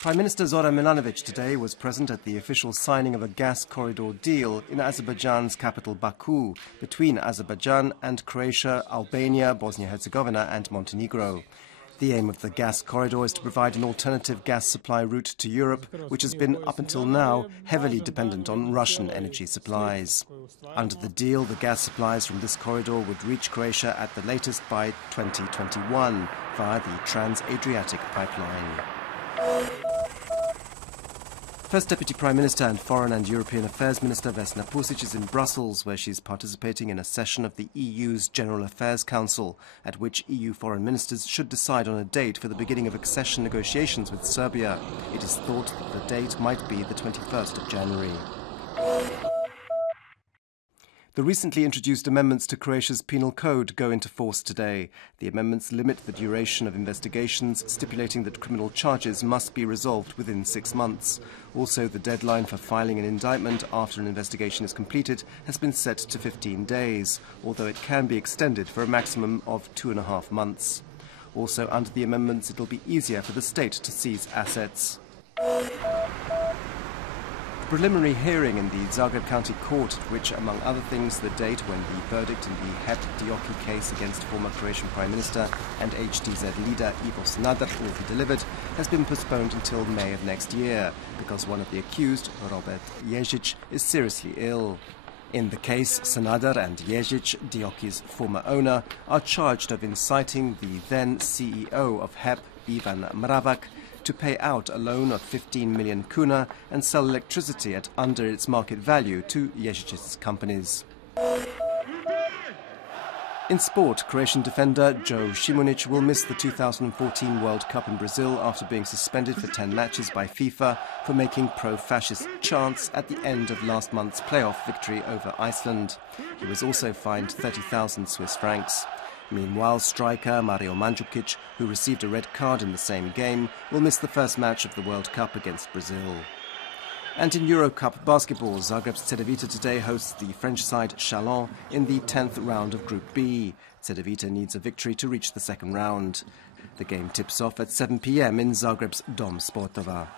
Prime Minister Zoran Milanovic today was present at the official signing of a gas corridor deal in Azerbaijan's capital Baku between Azerbaijan and Croatia, Albania, Bosnia-Herzegovina and Montenegro. The aim of the gas corridor is to provide an alternative gas supply route to Europe, which has been, up until now, heavily dependent on Russian energy supplies. Under the deal, the gas supplies from this corridor would reach Croatia at the latest by 2021 via the Trans-Adriatic pipeline. First Deputy Prime Minister and Foreign and European Affairs Minister Vesna Pusic is in Brussels, where she is participating in a session of the EU's General Affairs Council, at which EU foreign ministers should decide on a date for the beginning of accession negotiations with Serbia. It is thought that the date might be the 21st of January. The recently introduced amendments to Croatia's Penal Code go into force today. The amendments limit the duration of investigations, stipulating that criminal charges must be resolved within 6 months. Also, the deadline for filing an indictment after an investigation is completed has been set to 15 days, although it can be extended for a maximum of 2.5 months. Also, under the amendments, it will be easier for the state to seize assets. Preliminary hearing in the Zagreb County Court, at which, among other things, the date when the verdict in the HRT4 case against former Croatian Prime Minister and HDZ leader Ivo Sanader will be delivered, has been postponed until May of next year, because one of the accused, Robert Ježić, is seriously ill. In the case, Sanader and Ježić, Dioki's former owner, are charged of inciting the then CEO of HEP, Ivan Mravak, to pay out a loan of 15 million kuna and sell electricity at under its market value to Ježić's companies. In sport, Croatian defender Joe Šimunić will miss the 2014 World Cup in Brazil after being suspended for 10 matches by FIFA for making pro-fascist chants at the end of last month's playoff victory over Iceland. He was also fined 30,000 Swiss francs. Meanwhile, striker Mario Mandzukic, who received a red card in the same game, will miss the first match of the World Cup against Brazil. And in Euro Cup basketball, Zagreb's Cedevita today hosts the French side Chalon in the 10th round of Group B. Cedevita needs a victory to reach the second round. The game tips off at 7 p.m. in Zagreb's Dom Sportova.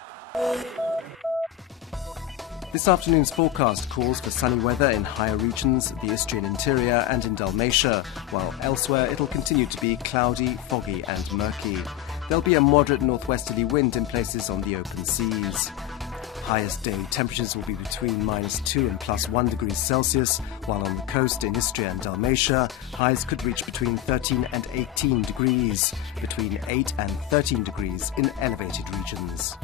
This afternoon's forecast calls for sunny weather in higher regions, the Istrian interior and in Dalmatia, while elsewhere it'll continue to be cloudy, foggy and murky. There'll be a moderate northwesterly wind in places on the open seas. Highest daily temperatures will be between -2 and +1 degrees Celsius, while on the coast in Istria and Dalmatia, highs could reach between 13 and 18 degrees, between 8 and 13 degrees in elevated regions.